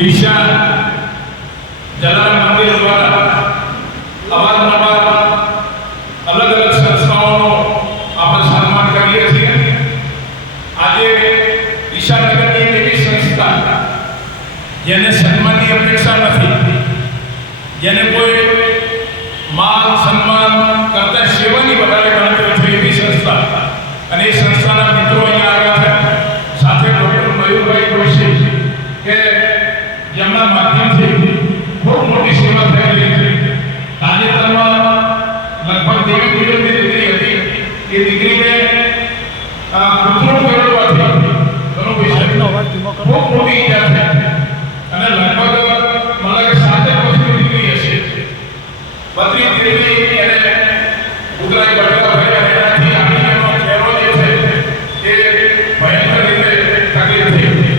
ઈશા જલારામ મંદિર દ્વારા અવારનવાર અલગ અલગ સંસ્થાઓનો આપણે સન્માન કરીએ છીએ. આજે ઈશાનગરની એવી સંસ્થા જેને સન્માનની અપેક્ષા નથી, જેને કોઈ માન સન્માન કરતા સેવાની વધારે ગણતરી થઈ એવી સંસ્થા, અને એ સંસ્થાના મિત્રો અહીંયા આવ્યા છે. સાથે ડૉક્ટર મયુરભાઈ જોશી કે જેમના માધ્યમથી ખૂબ મોટી સેવા થઈ રહી છે. તાજેતરમાં લગભગ 3 મિલિયનની દીકરી હતી. એ દીકરીને કૃત્રિમ કરડવાથી ખૂબ મોટી ઈજા થઈ અને લગભગ મને 7 વર્ષની દીકરી હશે. 32 દીકરી એને ઉધરાઈ બળવા થયા. એનાથી આંખનો ચહેરો જે છે એ ભયંકર રીતે તકલીફ થઈ.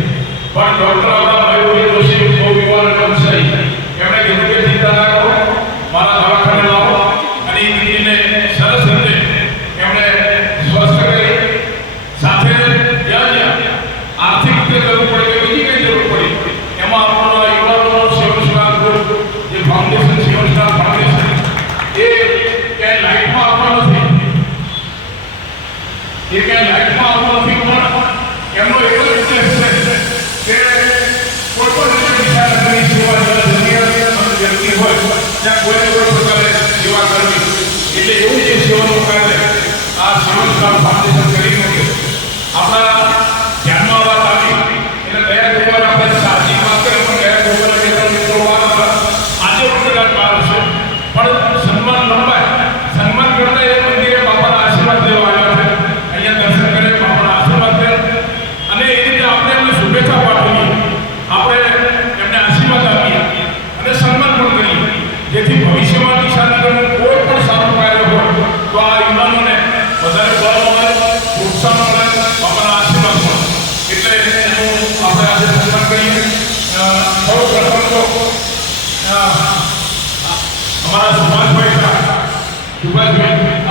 પણ ડૉક્ટર મયુરભાઈ જોશી બહુ યુવાન વ્યવસાયી, એમણે કીધું કે ચિંતા ના કરો, મારા દવાખાને લાવો. અને એ દીકરીને સરસ રીતે એમણે સ્વસ્થ કરી. સાથે જ્યાં જ્યાં આર્થિક રીતે જરૂર પડે કે બીજી કઈ જરૂર પડી, એમાં આપણો યુવાનો સેવસના ગ્રુપ જે ફાઉન્ડેશન સેવસના ફાઉન્ડેશન એ ક્યાંય લાઈફમાં આવતો નથી, એ ક્યાંય લાઈફમાં આવતો નથી. પણ એમનો એક જ ઉદ્દેશ છે કે કોઈ પણ રીતે ઈશાનગરની સેવા જરૂરિયાતમંદ વ્યક્તિ હોય ત્યાં કોઈ પ્રકારે સેવા કરવી. એટલે એવું જે સેવાનું કાર્ય આ સેવસના ફાઉન્ડેશન કરી શકે. આપણા ધ્યાનમાં વાત આવી એટલે ગયા ગુરુવાર આપણે સાચી વાત કરી, પણ ગયા ગુરુવારે બે ત્રણ મિત્રો વાત હતા. આજે પણ કદાચ બાર હશે, પણ સન્માન લંબાય. સન્માન કરતા એ મંદિરે બાપાના આશીર્વાદ લેવા આવ્યા છે. અહીંયા દર્શન કરે, બાપાના આશીર્વાદ લે અને એ રીતે આપણે એમને શુભેચ્છા પાઠવીએ, આપણે એમને આશીર્વાદ આપીએ અને સન્માન પણ કરીએ, જેથી ભવિષ્યમાં ઈશાનગરનું કોઈ પણ સારું કાર્ય હોય તો આ યુવાનોને વધારે બળ મળે, પ્રોત્સાહન મળે, બાપાના આશીર્વાદ મળે. એટલે એનું આપણે આજે સન્માન કરીએ. સૌ પ્રથમ તો અમારા સુભાષભાઈ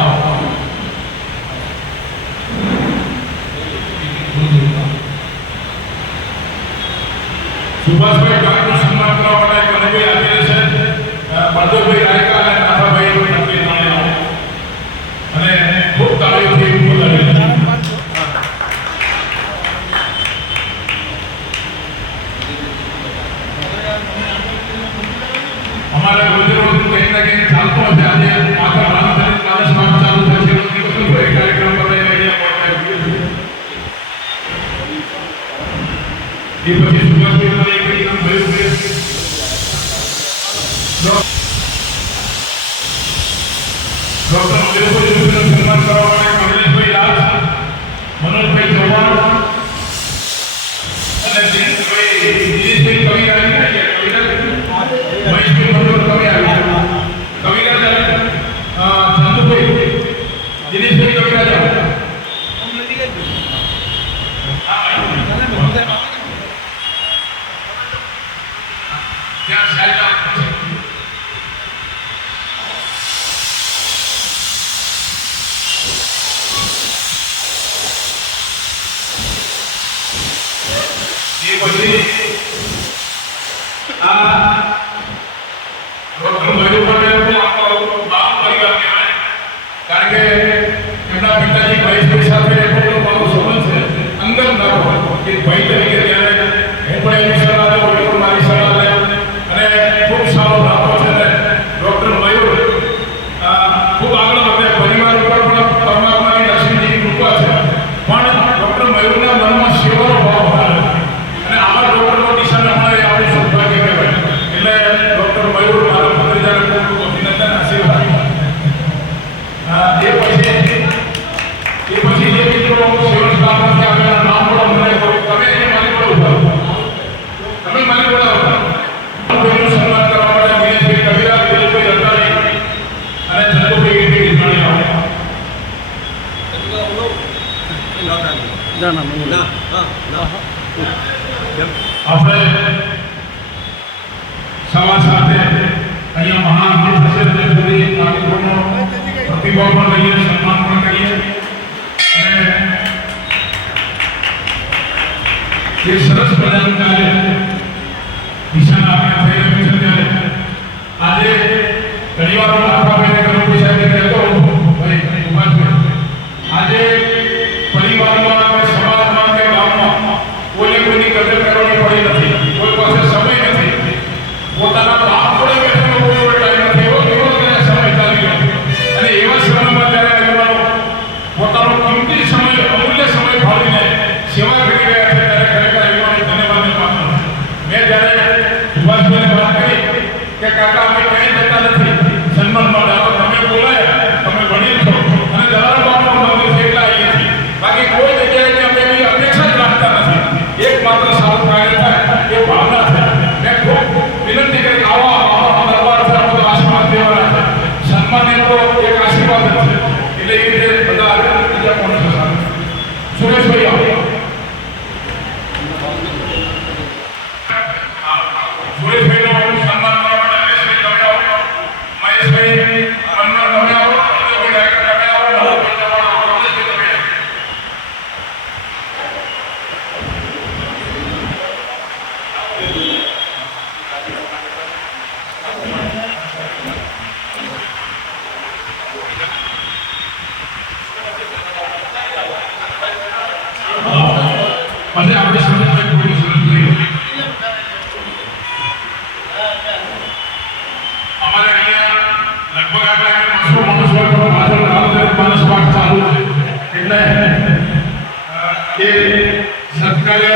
આવો. સુભાષભાઈ ડાક્ટરનું સન્માન કરવા માટે કનભાઈ આપેલ છે. બળદેવભાઈ રાયકા અને નાથાભાઈ નક્કી નાણે આવો અને ખૂબ તાળીઓથી બોલાવી. हमारे रोज कहीं ना कहीं चालू होते हैं. आज आकर रामचंद्र कालस मार्ग चालू થશે. કોઈ કાર્યક્રમ બનાવીને અહીંયા એ પછી સુભાષભાઈ એક એકદમ ભર્યું છે. ડૉક્ટર મયુરભાઈ જોશીનું સન્માન કરવા માટે કમલેશભાઈ રાજ, મનોજભાઈ ચૌહાણ અને દિનેશભાઈ કવિરાજ કારણ કે એમના પિતાજી ભાઈ સાથે એટલો મારો સંબંધ છે, અંગત ન હોય કે ભાઈ તરીકે ત્યારે હું પણ એની સલાહ લઉં, એ પણ મારી સલાહ લે અને ખૂબ સારો લાભો છે. ને ડૉક્ટર મયુર ખૂબ આગળ વધે. પરિવાર ઉપર પણ પરમાત્માની લક્ષ્મીજીની કૃપા છે, પણ ડૉક્ટર મયુરના મનમાં સેવાનો ભાવ વધારે અને આવા ડૉક્ટરનો દિશાને મળે આપણે સૌભાગ્ય કહેવાય. એટલે ડૉક્ટર મયુર મારા ભત્રીજાને ખૂબ ખૂબ અભિનંદન, આશીર્વાદ. એ પછી જે મિત્રો સેવનકારમાંથી આવેલા નામ બોલો, મને તમે એ મારી બોલો, તમે મારી બોલાવો. કોઈનું સન્માન કરવા માટે દિનેશભાઈ કવિરાજ, દિનેશભાઈ રતાણી અને ચંદુભાઈ જાણી આવો. આપણે સવા સાથે અહીંયા મહાઆરતી થશે ત્યાં સુધી નાગરિકોનો પ્રતિભાવ પણ લઈએ, સન્માન પણ કરીએ અને એ સરસ મજાનું કાર્ય કોઈની કદર કરવાની પડી નથી, કોઈ પાસે સમય નથી, પોતાના બાપ જોડે બેસવાનો કોઈ ટાઈમ નથી, એવો તેને સમય ચાલી ગયો. અને એવા સમયમાં જ્યારે આગેવાનો પોતાનો કિંમતી સમય, અમૂલ્ય સમય ફાળવીને સેવા કરી રહ્યા છે, ત્યારે ખરેખર આગેવાનો ધન્યવાદને પાત્ર. મેં જ્યારે સુભાષભાઈને વાત કરી કે કાકા અમે ક્યાંય જતા નથી, સન્માન મળે તમે બોલાયા, તમે વડીલ છો અને જલારામ બાપાનું મંદિર છે એટલે આવીએ છીએ, બાકી કોઈ જગ્યાએ અમે એવી અપેક્ષા જ રાખતા નથી. એકમાત્ર સારું કાર્ય થાય એ ભાવના છે. મેં ખૂબ વિનંતી કરી આવા દરબાર છે, આપણે આશીર્વાદ દેવાના છે. સન્માન એ તો એક આશીર્વાદ જ છે. એટલે એ રીતે બધા આગળ બીજા કોણ છે સારું. સુરેશભાઈ આવો. સુરેશભાઈનો સન્માન કરવા માટે હરેશભાઈ તમે આવો, મહેશભાઈ મન્નર તમે આવો, અમરેશભાઈ ડાયરેક્ટર તમે આવો, નવભાઈ તમે આવો, રમેશભાઈ તમે આવો. પછી આપણે સુરેશભાઈ પૂરી સુરત લઈએ. અમારે અહીંયા લગભગ આટલા માણસ પાછળ માણસ વાત ચાલુ છે, એટલે એ સરકારે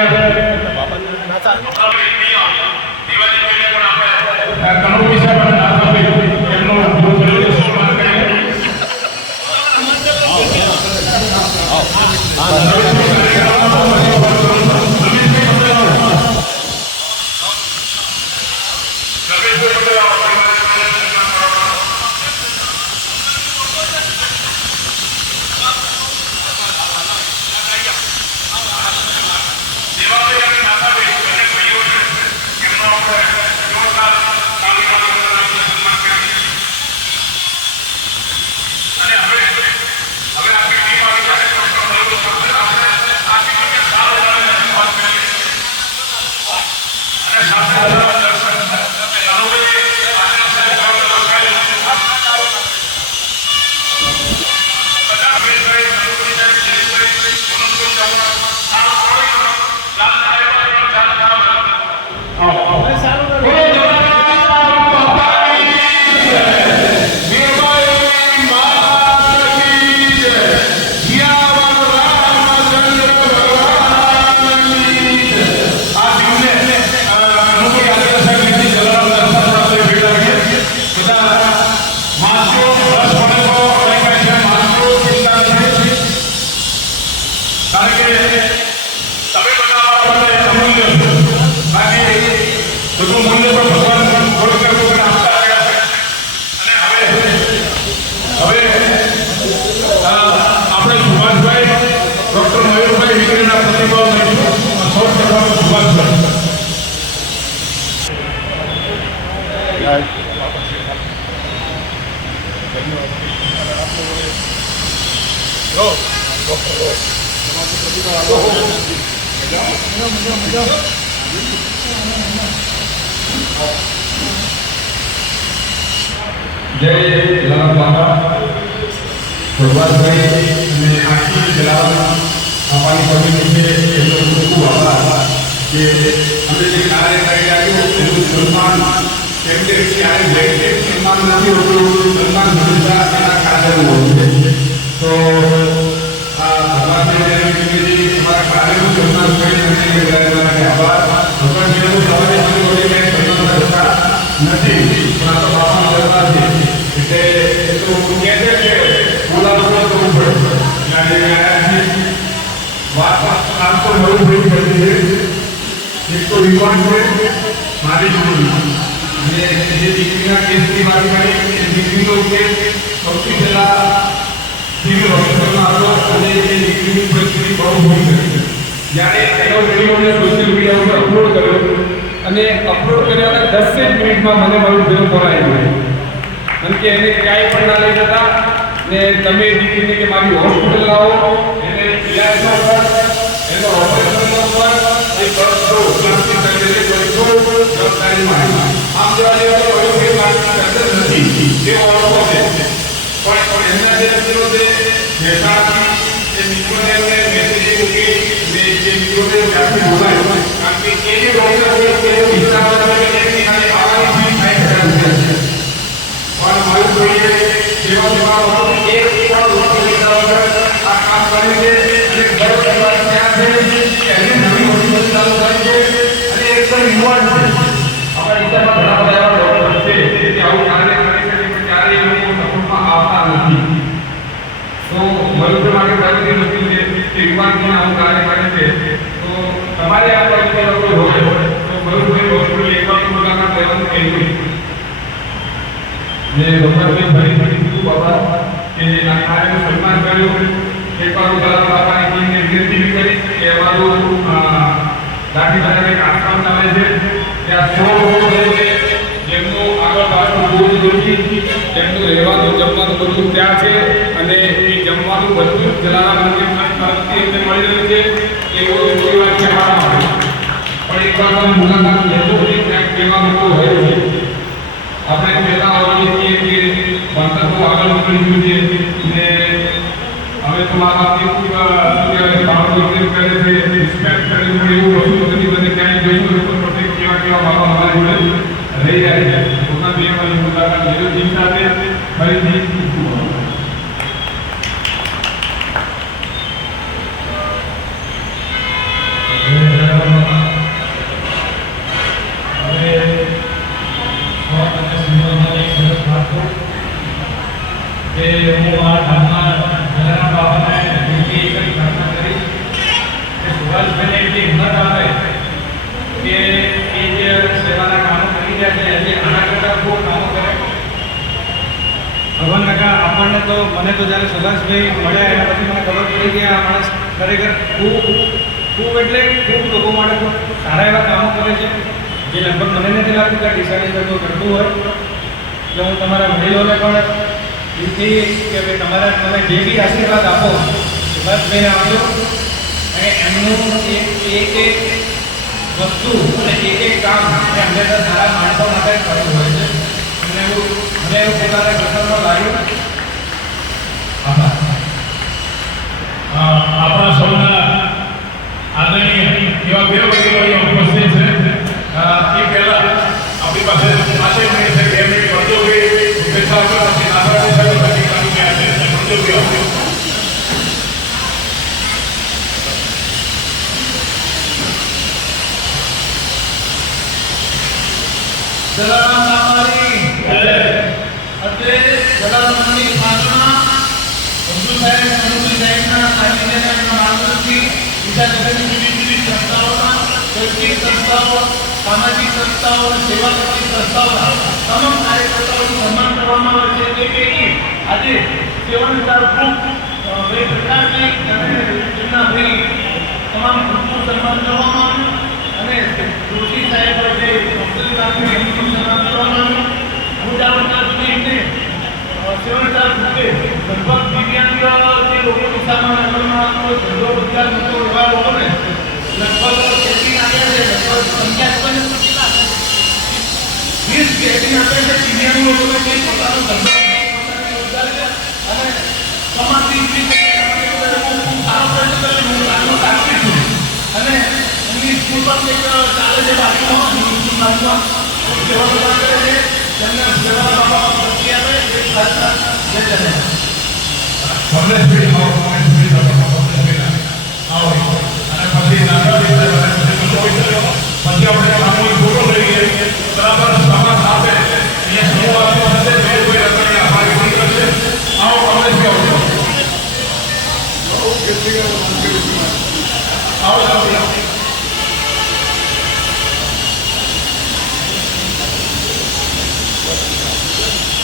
કણો વિશે પણ એમનો જય જલારામ બાપા, ભગવાનભાઈ અને આખી જલારામ બાપાની કમિટી છે એમનો ખૂબ ખૂબ આભાર કે અમે જે કાર્ય કરી રહ્યું એનું સન્માન, કેમ કે ક્યારે વૈશ્વિક સન્માન નથી હોતું, સન્માન હંમેશા એના કાર્યનું હોય છે. તો આ ભગવાનભાઈ કમિટી અમારા કાર્યનું સન્માન કરી અને આભાર. ભગવાનભાઈનું સવારે કંઈ સન્માન કરતા નથી, પણ આ તો બાપાનો દરબાર છે એટલે એ તો કહે છે કે બોલાવવું કરવું પડે. વાત આમ તો નવું થઈ પડતી છે. એક તો રિવોર્ડ છે મારી જોડી, અને જે દીકરીના કેસની વાત કરી એ દીકરીનો કેસ સૌથી પહેલાં સિવિલ હોસ્પિટલમાં હતો અને એ દીકરીની પરિસ્થિતિ બહુ મોટી હતી. જ્યારે એનો વિડીયોને સોશિયલ મીડિયા ઉપર અપલોડ કર્યો અને અપલોડ કર્યાના 10 જ મિનિટમાં મને મારું બેન કોલ આવ્યું અને કે એને ક્યાંય પણ ના લઈ જતા ને તમે દીકરીને કે મારી હોસ્પિટલ લાવો, એને ઇલાજનો ખર્ચ, એનો ઓપરેશનનો ખર્ચ એ બધો પ્લાસ્ટિક સર્જરી બધો જવાબદારીમાં. આમ જોવા જઈએ તો કોઈ પ્લાસ્ટિક સર્જરી નથી એવો અનુભવ છે, પણ એમના જે મિત્રો છે મહેસાણાથી એ મિત્રોને મેસેજ મૂકી ને જે મિત્રોને ત્યાંથી બોલાય ઇન્વોલ્વ છે. આપણા વિસ્તારમાં ઘણા બધા એવા ડોક્ટર છે જે આવું કાર્ય કરે છે પણ ક્યારે એ લોકો સપોર્ટમાં આવતા નથી. તો મયુર માટે પ્રગતિ નથી છે કે યુવાનોને આવું કાર્ય કરે છે. તો તમારે આ પ્રગતિ લોકો હોય તો મયુરભાઈ હોસ્પિટલ એકવાર મુલાકાત લેવાનું કહેવું ને ગોપાલભાઈ ફરી ખૂબ આભાર કે આ કાર્યનું સન્માન કર્યું. એકવાર ઉદાહરણ બાપાની ટીમને વિનંતી કરી કે અમારું લાઠી બનાવી આશ્રમ ચાલે છે ત્યાં 100 લોકો છે જેમનું આગળ પાછળ બોજ નથી, જેમનું રહેવાનું જમવાનું બધું ત્યાં છે અને એ જમવાનું બધું જલારામ મંદિરના તરફથી અમને મળી રહ્યું છે. એવો કોઈ વાત કહેવામાં આવે પણ એકવાર તમે મુલાકાત લેજો કે ત્યાં કેવા લોકો રહે છે. આપણે કહેતા હોઈએ છીએ કે ભણતર બહુ આગળ નીકળી ગયું છે ને હવે તો મા બાપની ભાવના કરે છે, રિસ્પેક્ટ કરે છે. એવું વસ્તુ બધી બધે ક્યાંય જોઈશું તો પછી કેવા મા બાપ અમારી જોડે રહી જાય છે. પોતાના બે મારી મુલાકાત લેજો ટીમ સાથે ફરીથી ભગવાન કાકા આપણને તો મને તો જ્યારે સુભાષભાઈ મળ્યા એના પછી મને ખબર પડી કે આ માણસ ખરેખર ખૂબ એટલે ખૂબ લોકો માટે ખૂબ સારા એવા કામો કરે છે જે લગભગ મને નથી લાગતું કે ડિસાઇડ કરતું હોય. એટલે હું તમારા વડીલોને પણ દિલથી કે ભાઈ તમારા તમે જે બી આશીર્વાદ આપો સુભાષભાઈને આપજો અને એમનું એક વસ્તુ અને એક કામ એ હંમેશા સારા માણસો માટે કરવું હોય છે. મને એવું પોતાના ઘટનામાં લાગ્યું. આપણા સૌના આદરણીય એવા બે વડીલો ઉપસ્થિત છે. એ પહેલા આપણી પાસે 5 મિનિટ છે, 2 મિનિટ વધુ હોય શુભેચ્છા આપો પછી નાગરાજી સાહેબ પછી કાઢી ગયા છે જલારામ બાપાની અત્યારે જલારામ મંદિર પાછળના બંધુ સાહેબ મનુભાઈ સાહેબના સાનિધ્યના માર્ગદર્શનથી બીજા જુદી સંસ્થાઓના શૈક્ષણિક સંસ્થાઓ, સામાજિક સંસ્થાઓ અને સેવા કરતી સંસ્થાઓના તમામ કાર્યકર્તાઓનું સન્માન કરવામાં આવે છે. તે પૈકી આજે 7,000 ગ્રુપ ભાઈ પ્રકાશજી અને તેમના ભાઈ તમામ ગ્રુપનું સન્માન કરવામાં આવ્યું અને જોશી સાહેબ જે ડોક્ટરી રાખી એમનું સન્માન કરવામાં આવ્યું. હું જાણું ત્યાં સુધી એમને 7,000 રૂપે લગભગ દિવ્યાંગ જે લોકો દિશામાં નગરમાં કોઈ ધંધો રોજગાર નતો એવા લોકોને લગભગ કેટિંગ આપ્યા છે. લગભગ 20 કેટિંગ આપ્યા છે દિવ્યાંગ લોકોને જે પોતાનો ધંધો પોતાની રોજગારી અને કમાતી રીતે ખૂબ સારો પ્રયત્ન કર્યો. હું આનો સાક્ષી છું અને એમની સ્કૂલ પર એક ચાલે છે બાજુમાં સેવા પ્રદાન કરે છે. તેમને સેવા બાબા પ્રત્યે આવે એક ખાસ જે કરે પછી આપણે સામૂહિક ફોટો લઈએ બરાબર સમાજ સાથે અહીંયા સમૂહ આપવો હશે બે કોઈ રકમને અમારી પૂરી કરશે. આવો કમલેશભાઈ આવજો. આવો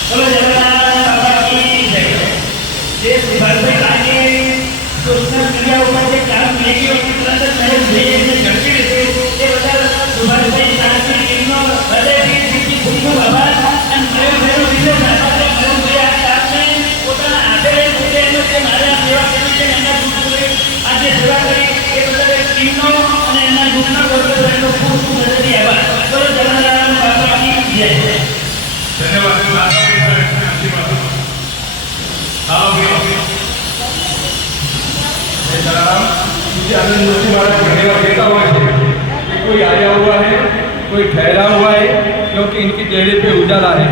चलो जलाराम बाबा की जय. जे सुभाषभाई आगे सोशल मीडिया ઉપર જે કામ લેકે તરત સાહેબ જઈને ઝડપી લીધું એ બદલ સુભાષભાઈ સાહેબની ટીમનો હૃદયથી દિલથી ખૂબ ખૂબ આભાર. અને મયુરભાઈનો વિશેષ આભાર છે. મયુરભાઈ આ કામને પોતાના હાથે લઈ પોતે એનો જે મારે આ સેવા કરવી છે એમના ગ્રુપને આજે સેવા કરી એ બદલ ટીમનો અને એમના ગ્રુપના વર્ગનો ખૂબ ખૂબ હૃદયથી આભાર. ચલો જલારામ બાબા की जय. ધન્યવાદ. कोई आया हुआ है, कोई ठहरा हुआ है, क्योंकि इनकी चेहरे पे उजाला है.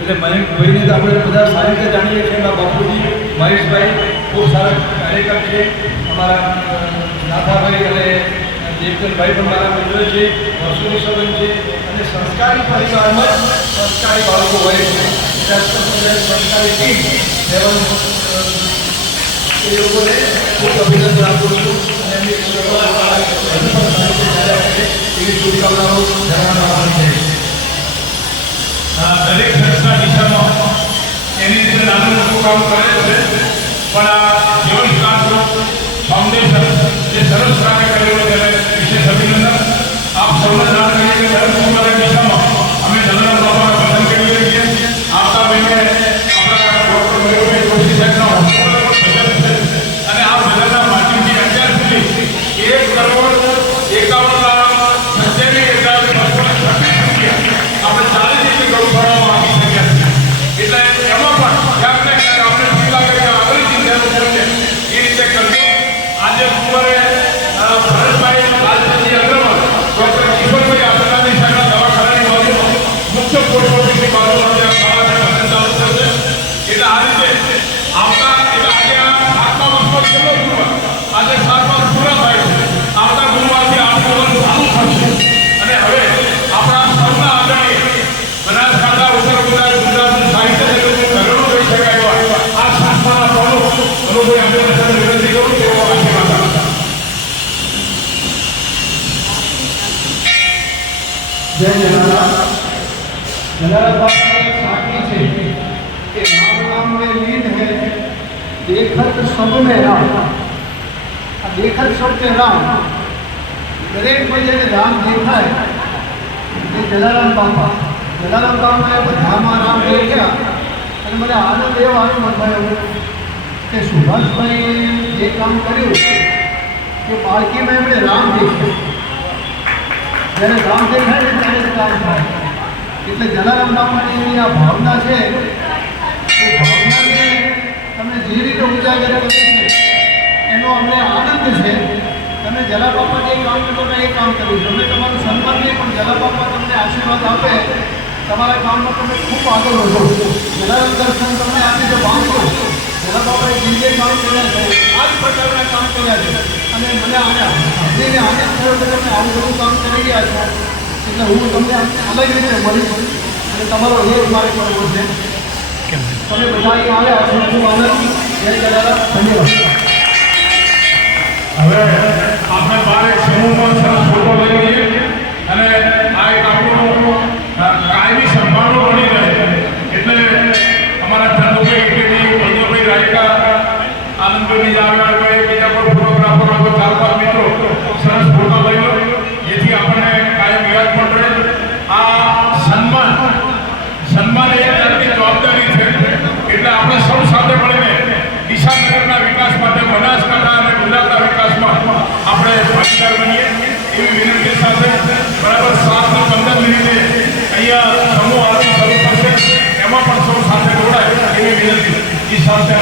એટલે મહેશભાઈને તો આપણે બધા સારી રીતે જાણીએ છીએ. એમના બાપુજી મહેશભાઈ ખૂબ સારા કાર્યકર છે. અમારા નાથાભાઈ અને દેવકનભાઈ પણ મારા મિત્ર છે, વર્ષોની સંબંધ છે અને સંસ્કારી પરિવારમાં સંસ્કારી બાળકો હોય છે. સંસ્કારી ટીમ એ લોકોને ખૂબ અભિનંદન આપું છું અને એમની એવી શુભકામનાઓ જણાવવાની છે. દરેક સંસ્થા દિશામાં એની રીતે નાનું મોટું કામ કરે છે, પણ આ જીવન વિકાસ ફાઉન્ડેશન જે સરસ કાર્ય કરેલું તેને વિશેષ અભિનંદન. આપ સૌને જાણ કરીએ કે દર સોમવારે દિશામાં અમે જલારામ બાપાને પસંદ કરીએ છીએ. આવતા મહિને આપણા ડૉક્ટર મયુરભાઈ જોશી સાહેબના હોસ્પિટલનો ભજન છે અને આ ભજનના માધ્યમથી અત્યાર સુધી 1,97,27,236 આપણે 40 જેટલી ગૌશાળાઓ આપી શક્યા છીએ. એટલે એમાં પણ ક્યાંક ને ક્યાંક આપણે ઠીક લાગે કે આગળ ચિંતાનું છે એ રીતે કરજો. આજે બપોરે ભરતભાઈ લાલચંદજી અગ્રવાલ, ડૉક્ટર કિશોરભાઈ આપણાની સાહેબના દવાખાનાની બાજુમાં મુખ્ય પોસ્ટ ઓફિસની બાજુમાં ત્યાં સવારે ભજન ચાલુ થશે. એટલે આ રીતે આવતા એટલે આજે આ 7મા વર્ષનો છેલ્લો ગુરુવાર, આજે 7 વર્ષ પૂરા થાય છે. આવતા ગુરુવારથી 8મું વર્ષ ચાલુ થશે અને હવે આપણા સૌના આદરણીય બનાસકાંઠા, ઉત્તર ગુજરાત, ગુજરાતનું સાહિત્ય જગતનું ઘરેણું કહી શકાય એવા આ સંસ્થાના પ્રમુખ અનુભાઈ આંબેડકરને વિનંતી કરું તેઓ આશીર્વાદ આપતા. जय जलाराम। जलाराम बाबा की साखी है कि राम नाम में लीन है देखत सब में राम। देखत सब में राम दरेक में जेने राम देखा है ये जलाराम बापा में बधामा राम देख्या અને મને આનંદ એવો આવ્યો મનભાઈ કે સુભાષભાઈએ જે કામ કર્યું કે બાળકીમાં એમણે રામ દેખ્યો. જ્યારે રામ દેખાય ને ત્યારે જ કામ થાય. એટલે જલારામ બાપાની એની આ ભાવના છે એ ભાવનાને તમે જે રીતે ઉજાગર કરી છે એનો અમને આનંદ છે. તમે જલા બાપા જે કામ કરો એ કામ કર્યું છે. અમે તમારું સન્માન નહીં પણ જલા બાપા તમને આશીર્વાદ આપે તમારા કામમાં તમે ખૂબ આગળ વધો. જલારામ દર્શન તમને આપી છે બાંધો. જલા બાપાએ જે કામ કર્યા છે આ જ પ્રકારના કામ કર્યા છે અને મને આનંદ થયો કે તમે આવું બધું કામ કરી રહ્યા છો. એટલે હું તમને અલગ રીતે મળીશ અને તમારો હેત મારે કરવો છે. તમે બધા અહીં આવ્યા છો ખૂબ આનંદ. જય જલારામ. ધન્યવાદ. હવે આપણે બહાર એક સમૂહમાં સરસ ફોટો લઈ લઈએ અને આ એક આપણું કાયમી સંભાળો બની રહે. એટલે અમારા ચંદુભાઈ ઇટેલી, વૈદ્યભાઈ રાયકા, આનંદભાઈ જાવ્યા, બીજા પણ ફોટોગ્રાફરો, 4-5 મિત્રો સરસ ફોટો લઈ લો જેથી આપણને કાયમ યાદ પણ રહે. આ સન્માન એ જાતની જવાબદારી છે. એટલે આપણે સૌ સાથે મળીને દિશાનગરના વિકાસ માટે, બનાસકાંઠા અને ગુજરાતના વિકાસમાં આપણે ભાગીદાર બનીએ એવી વિનંતી સાથે બરાબર 7:15 અહીંયા સમૂહ આરતી શરૂ થશે. એમાં પણ સૌ સાથે જોડાય એવી વિનંતી. એ સાથે